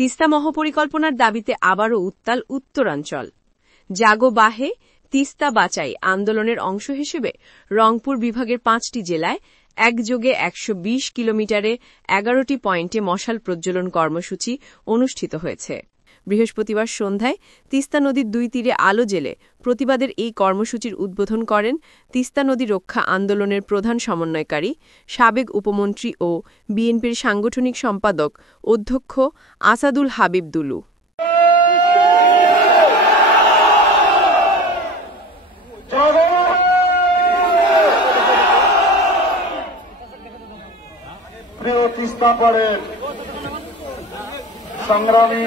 তিস্তা মহাপরিকল্পনার দাবিতে আবারও উত্তাল উত্তরাঞ্চল। জাগো বাহে তিস্তা বাঁচাই আন্দোলনের অংশ হিসেবে রংপুর বিভাগের 5টি জেলায় একযোগে 120 কিলোমিটারে 11টি পয়েন্টে মশাল প্রজ্বলন কর্মসূচি অনুষ্ঠিত হয়েছে। বৃহস্পতিবার সন্ধ্যায় তিস্তা নদীর 2 তীরে আলো জ্বেলে প্রতিবাদের এই কর্মসূচির উদ্বোধন করেন তিস্তা নদী রক্ষা আন্দোলনের প্রধান সমন্বয়কারী, সাবেক উপমন্ত্রী ও বিএনপির সাংগঠনিক সম্পাদক অধ্যক্ষ আসাদুল হাবিব দুলু। সংগ্রামী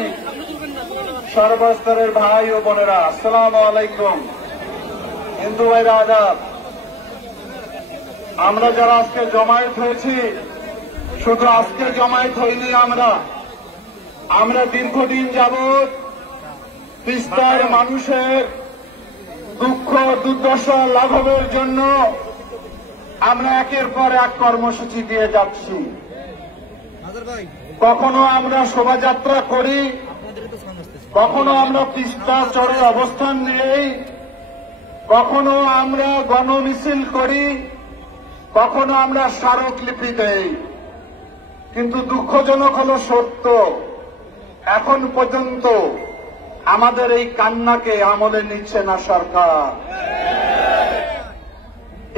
সর্বস্তরের ভাই ও বোনেরা, আসসালামু আলাইকুম। হিন্দু ভাইরা আদাব। আমরা যারা আজকে জমায়েত হয়েছি, শুধু আজকে জমায়েত হইনি, আমরা দীর্ঘদিন যাবৎ তিস্তার মানুষের দুঃখ দুর্দশা লাঘবের জন্য আমরা একের পর এক কর্মসূচি দিয়ে যাচ্ছি। কখনো আমরা শোভাযাত্রা করি, কখনো আমরা তিস্তা চরে অবস্থান নেই, কখনো আমরা গণমিছিল করি, কখনো আমরা স্মারকলিপি দেই। কিন্তু দুঃখজনক হল সত্য, এখন পর্যন্ত আমাদের এই কান্নাকে আমলে নিচ্ছে না সরকার।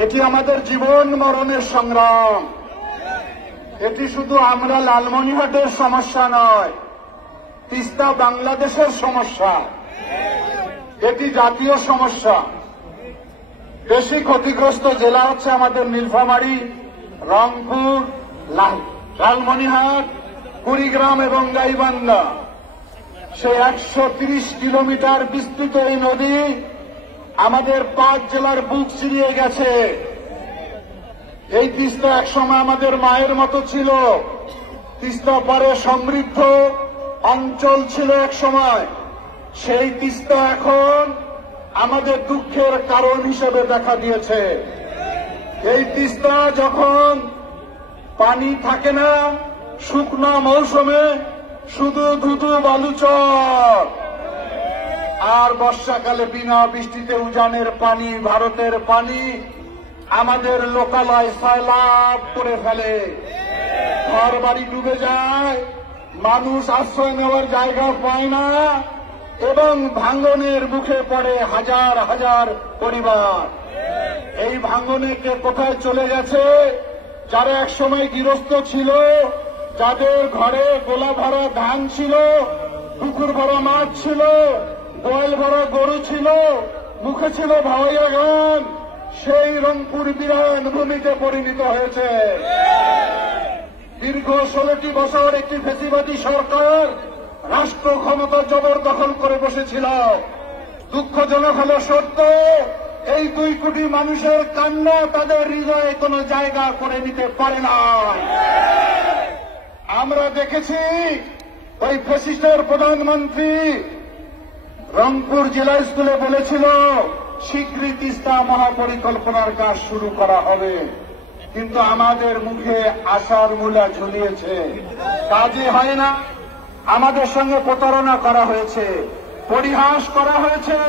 এটি আমাদের জীবন মরণের সংগ্রাম। এটি শুধু আমরা লালমনিরহাটের সমস্যা নয়, তিস্তা বাংলাদেশের সমস্যা, এটি জাতীয় সমস্যা। বেশি ক্ষতিগ্রস্ত জেলা হচ্ছে আমাদের নীলফামারী, রংপুর, লালমনিরহাট, কুড়িগ্রাম এবং গাইবান্ধা। সেই 130 কিলোমিটার বিস্তৃত এই নদী আমাদের 5 জেলার বুক চিরিয়ে গেছে। এই তিস্তা একসময় আমাদের মায়ের মতো ছিল। তিস্তা পারে সমৃদ্ধ অঞ্চল ছিল এক সময়। সেই তিস্তা এখন আমাদের দুঃখের কারণ হিসেবে দেখা দিয়েছে। এই তিস্তা যখন পানি থাকে না, শুকনো মৌসুমে শুধু ধুধু বালুচর, আর বর্ষাকালে বিনা বৃষ্টিতে উজানের পানি, ভারতের পানি আমাদের লোকালয় সয়লাব করে ফেলে। ঘর বাড়ি ডুবে যায়, মানুষ আশ্রয় নেওয়ার জায়গা পায় না এবং ভাঙনের মুখে পড়ে হাজার হাজার পরিবার। এই ভাঙনে কে কোথায় চলে গেছে? যারা একসময় গৃহস্থ ছিল, যাদের ঘরে গোলা ভরা ধান ছিল, পুকুর ভরা মাছ ছিল, গোয়াল ভরা গরু ছিল, মুখে ছিল ভাওয়াইয়া গান, সেই রংপুর বিরান ভূমিতে পরিণত হয়েছে। দীর্ঘ 16টি বছর একটি ফ্যাসিবাদী সরকার রাষ্ট্র ক্ষমতা জবরদখল করে বসেছিল। দুঃখজনক হল সত্য, এই 2 কোটি মানুষের কান্না তাদের হৃদয়ে কোনো জায়গা করে নিতে পারে না। আমরা দেখেছি ওই ফ্যাসিস্টের প্রধানমন্ত্রী রংপুর জেলা স্কুলে বলেছিল শীঘ্রই তিস্তা মহাপরিকল্পনার কাজ শুরু করা হবে, কিন্তু আমাদের মুখে আশার মূলা ঝুলিয়েছে, কাজে হয় না। আমাদের সঙ্গে প্রতারণা করা হয়েছে, পরিহাস করা হয়েছে।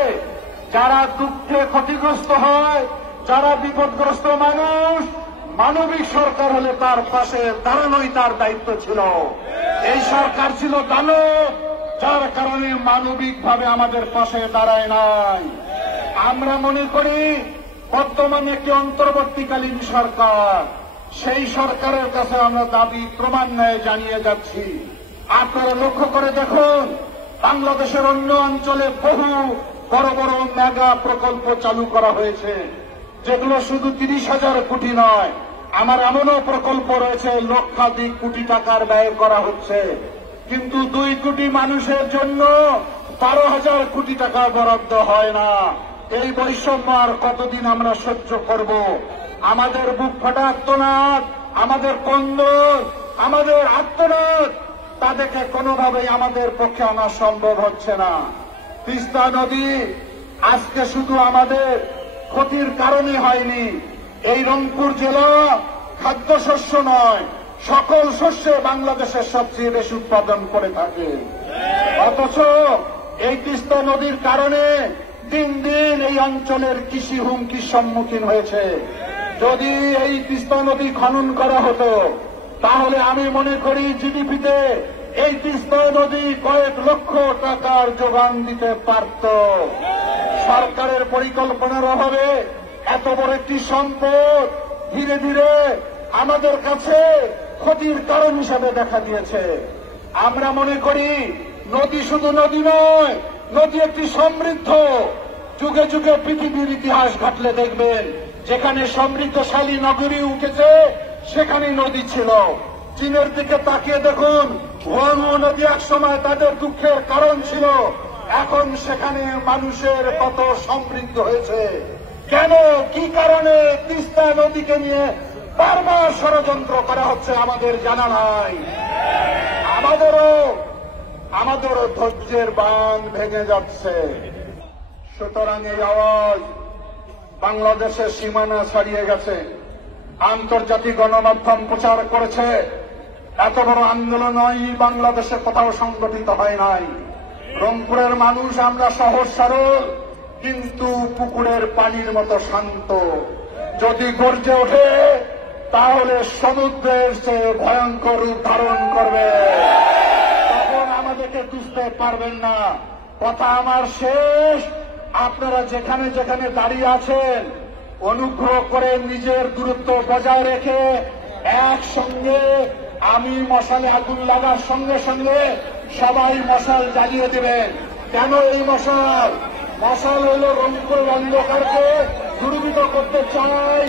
যারা দুঃখে ক্ষতিগ্রস্ত হয়, যারা বিপদগ্রস্ত মানুষ, মানবিক সরকার হলে তার পাশে দাঁড়ানোই তার দায়িত্ব ছিল। এই সরকার ছিল দানব, যার কারণে মানবিকভাবে আমাদের পাশে দাঁড়ায় নাই। আমরা মনে করি বর্তমানে একটি অন্তর্বর্তীকালীন সরকার, সেই সরকারের কাছে আমরা দাবি ক্রমান্বয়ে জানিয়ে যাচ্ছি। আপনারা লক্ষ্য করে দেখুন, বাংলাদেশের অন্য অঞ্চলে বহু বড় বড় মেগা প্রকল্প চালু করা হয়েছে, যেগুলো শুধু 30,000 কোটি নয়, আমার এমনও প্রকল্প রয়েছে লক্ষাধিক কোটি টাকার ব্যয় করা হচ্ছে, কিন্তু 2 কোটি মানুষের জন্য 12,000 কোটি টাকা বরাদ্দ হয় না। এই বৈষম্য আর কতদিন আমরা সহ্য করব? আমাদের বুক ফাটা আর্তনাদ, আমাদের কন্দন, আমাদের আর্তনাদ, তাদেরকে কোনোভাবেই আমাদের পক্ষে আনা সম্ভব হচ্ছে না। তিস্তা নদী আজকে শুধু আমাদের ক্ষতির কারণে হয়নি। এই রংপুর জেলা খাদ্যশস্য নয়, সকল শস্যে বাংলাদেশের সবচেয়ে বেশি উৎপাদন করে থাকে। অথচ এই তিস্তা নদীর কারণে দিন দিন এই অঞ্চলের কৃষি হুমকির সম্মুখীন হয়েছে। যদি এই তিস্তা নদী খনন করা হতো তাহলে আমি মনে করি জিডিপিতে এই তিস্তা নদী কয়েক লক্ষ টাকার যোগান দিতে পারত। সরকারের পরিকল্পনার অভাবে এত বড় একটি সম্পদ ধীরে ধীরে আমাদের কাছে ক্ষতির কারণ হিসেবে দেখা দিয়েছে। আমরা মনে করি নদী শুধু নদী নয়, নদী একটি সমৃদ্ধ। যুগে যুগে পৃথিবীর ইতিহাস ঘাটলে দেখবেন যেখানে সমৃদ্ধশালী নগরী উঠেছে সেখানে নদী ছিল। চীনের দিকে তাকিয়ে দেখুন, হুয়াংহো নদী এক সময় তাদের দুঃখের কারণ ছিল, এখন সেখানে মানুষের কত সমৃদ্ধ হয়েছে। কেন, কি কারণে তিস্তা নদীকে নিয়ে বারবার ষড়যন্ত্র করা হচ্ছে আমাদের জানা নাই। আমাদেরও ধৈর্যের বাঁধ ভেঙে যাচ্ছে। সুতরাং এই আওয়াজ বাংলাদেশের সীমানা ছাড়িয়ে গেছে। আন্তর্জাতিক গণমাধ্যম প্রচার করেছে এত বড় আন্দোলন বাংলাদেশে কোথাও সংগঠিত হয় নাই। রংপুরের মানুষ আমরা সহজ সরল, কিন্তু পুকুরের পানির মতো শান্ত। যদি গর্জে ওঠে তাহলে সমুদ্রের চেয়ে ভয়ঙ্কর রূপ ধারণ করবে, তখন আমাদেরকে বুঝতে পারবেন না। কথা আমার শেষ। আপনারা যেখানে যেখানে দাঁড়িয়ে আছেন অনুগ্রহ করে নিজের দূরত্ব বজায় রেখে একসঙ্গে, আমি মশালে আগুন লাগার সঙ্গে সঙ্গে সবাই মশাল জ্বালিয়ে দেবেন। কেন এই মশাল? মশাল হল রংপুরের অন্ধকারকে দূরীভূত করতে চায়,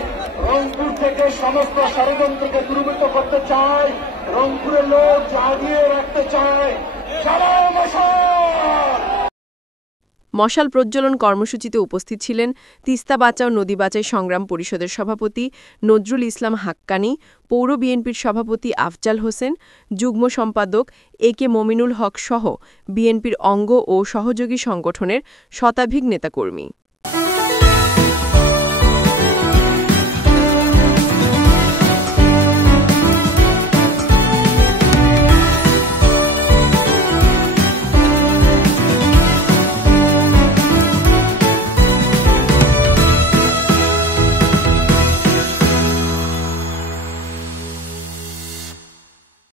রংপুর থেকে সমস্ত ষড়যন্ত্রকে দূরীভূত করতে চায়, রংপুরের লোক জাগিয়ে রাখতে চায়। জ্বালাও মশাল! মশাল প্রজ্বলন কর্মসূচিতে উপস্থিত ছিলেন তিস্তা বাঁচাও নদী বাঁচাই সংগ্রাম পরিষদের সভাপতি নজরুল ইসলাম হাক্কানী, পৌর বিএনপির সভাপতি আফজাল হোসেন, যুগ্ম সম্পাদক এ.কে. মমিনুল হক সহ বিএনপির অঙ্গ ও সহযোগী সংগঠনের শতাধিক নেতাকর্মী।